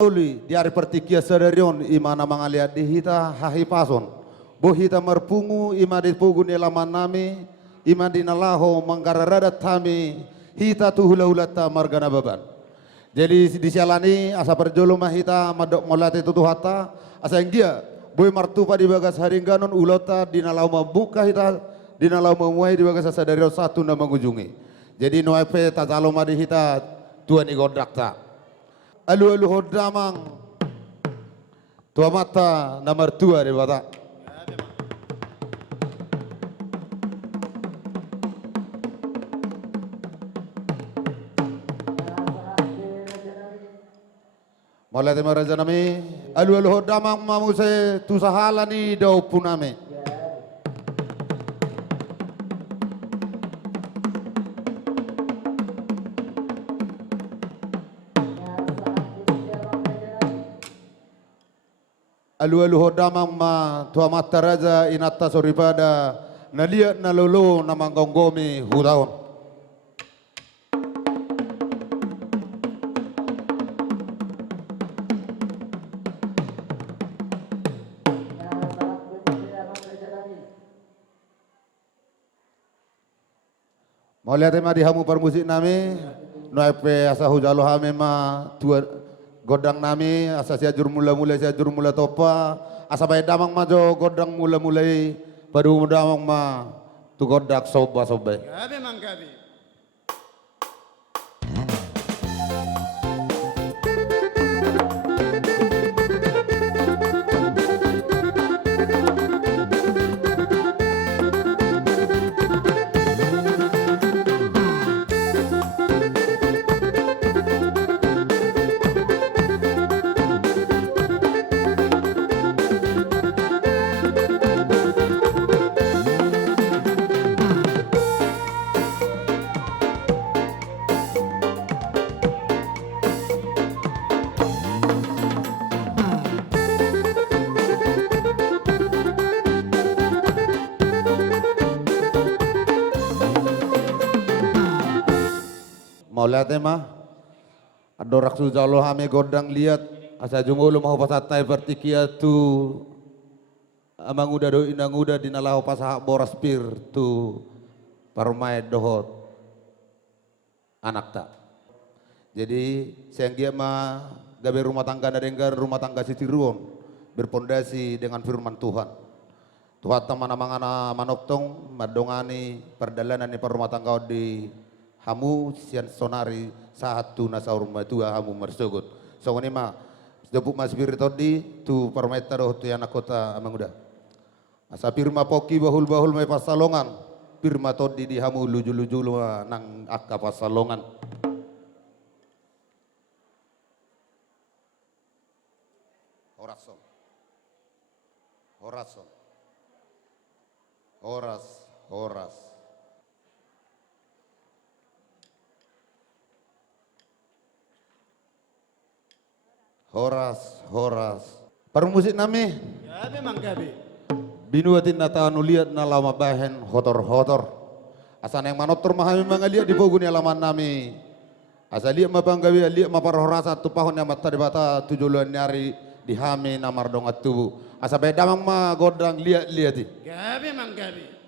Uli di hari pertikia sadarion imana mangaliat di hita hahi pason. Bo hita merpungu ima di pugun elaman nami ima di nalaho manggararadat tami hita tu hula-hulata margana baban. Jadi di sialani asa perjolo mahita madok molate tutu hata asa yang dia boy martupa di bagas haringganon ulota di nalau mabuka hita di nalau memuai di bagas sadarion satu na mengunjungi. Jadi noepe tatalo madi hita tuan igodak ta. Alu-alu hodamang tua mata nomor 2 di bata. Mulai tema raja nami alu-alu hodamang mamuse tu sahala ni dau puname. Alu-alu hodamang ma tua mata raja inata soripada nalia nalolo namanggongomi hutaon. Mau lihat ma di hamu permusik nami noepe asa hujalo hame ma tua godang nami asa siajur mula-mula siajur mula topa asa bae damang majo godang mula-mulai padu damang ma tu godak soba-soba. Gabi mang gabi. Mau lihat mah adorak sujalo hame godang lihat asa jungulu mau pasatai vertikia tu amang uda do inang uda dinalau pasah boras pir tu parmai dohot anak tak. Jadi sehingga mah gabe rumah tangga nadenggar rumah tangga sitiruon berpondasi dengan firman Tuhan. Tuhan mana mangana manoktong madongani perdalanan di rumah tangga di hamu sian sonari satu nasaur matua hamu mersugut. So ini mah debuk mas spirito di tu permeta doh tu anak kota amang udah. Asa firma poki bahul-bahul mai pasalongan. Firma todi di hamu luju-luju nang akka pasalongan. Orason. Orason. Horas. Horas. Permusik nami. Gabi mang gabi. Binuatin nata nuliat na lama bahen hotor. Asa yang manotor mahami mangaliat di pogun alaman nami. Asa liat mabanggawi liat maparhorasa tu pahon yang mata dibata tujuan nyari di hami namar dongat tubuh. Asa bedamang ma godang liati. Gabi mang gabi.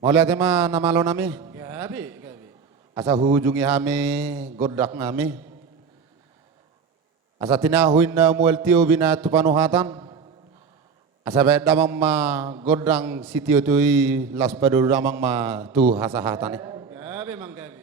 Mau lihat mah nama lo nami? Gabi, gabi. Asa hujungi hami godak nami. Asa tinahuin na muel tio bina tupanuhatan. Asa baik damang ma godang sitio tui las padur damang ma tu hasahatan. Gabi mang gabi.